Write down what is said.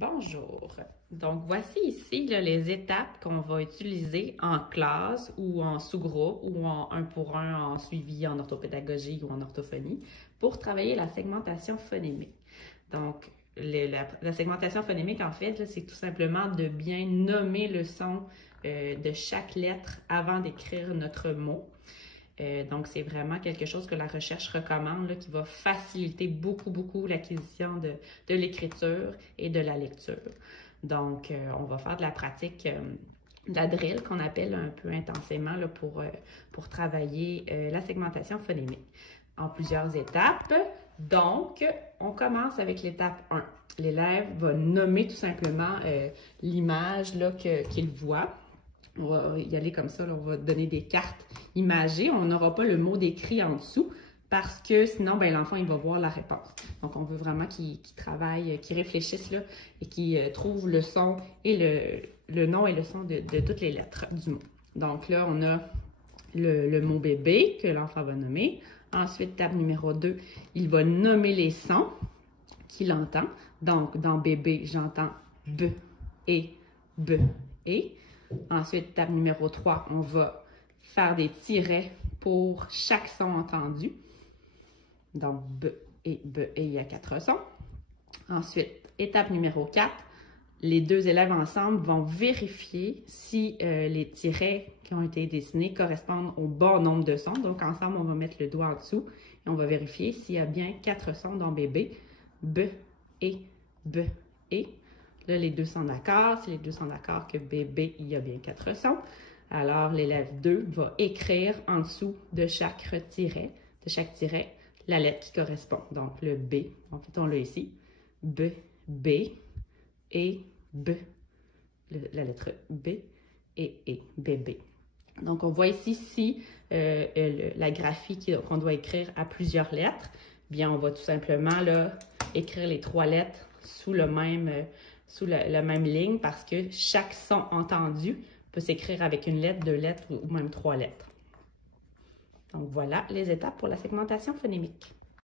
Bonjour. Donc, voici ici là, les étapes qu'on va utiliser en classe ou en sous-groupe ou en 1 pour 1 en suivi en orthopédagogie ou en orthophonie pour travailler la segmentation phonémique. Donc, la segmentation phonémique, en fait, c'est tout simplement de bien nommer le son de chaque lettre avant d'écrire notre mot. Donc, c'est vraiment quelque chose que la recherche recommande, là, qui va faciliter beaucoup l'acquisition de l'écriture et de la lecture. Donc, on va faire de la pratique, de la drill qu'on appelle un peu intensément là, pour travailler la segmentation phonémique en plusieurs étapes. Donc, on commence avec l'étape 1. L'élève va nommer tout simplement l'image qu'il voit. On va y aller comme ça, là, on va donner des cartes imagées. On n'aura pas le mot décrit en dessous parce que sinon, ben, l'enfant, il va voir la réponse. Donc, on veut vraiment qu'il travaille, qu'il réfléchisse là, et qu'il trouve le son et le nom et le son de toutes les lettres du mot. Donc là, on a le mot bébé que l'enfant va nommer. Ensuite, étape numéro 2, il va nommer les sons qu'il entend. Donc, dans bébé, j'entends B et B et. Ensuite, étape numéro 3, on va faire des tirets pour chaque son entendu. Donc, B, et, il y a 4 sons. Ensuite, étape numéro 4, les deux élèves ensemble vont vérifier si les tirets qui ont été dessinés correspondent au bon nombre de sons. Donc, ensemble, on va mettre le doigt en dessous et on va vérifier s'il y a bien 4 sons dans bébé. B, et, B, et. Là, les deux sont d'accord. Si les deux sont d'accord que bébé, il y a bien 4 sons. Alors, l'élève 2 va écrire en dessous de chaque tiret, la lettre qui correspond. Donc, le B, en fait, on l'a ici. B, B, et B. La lettre B, et, bébé. Donc, on voit ici si la graphie qu'on doit écrire à plusieurs lettres, bien, on va tout simplement là, écrire les 3 lettres sous la même ligne parce que chaque son entendu peut s'écrire avec une lettre, 2 lettres ou même 3 lettres. Donc voilà les étapes pour la segmentation phonémique.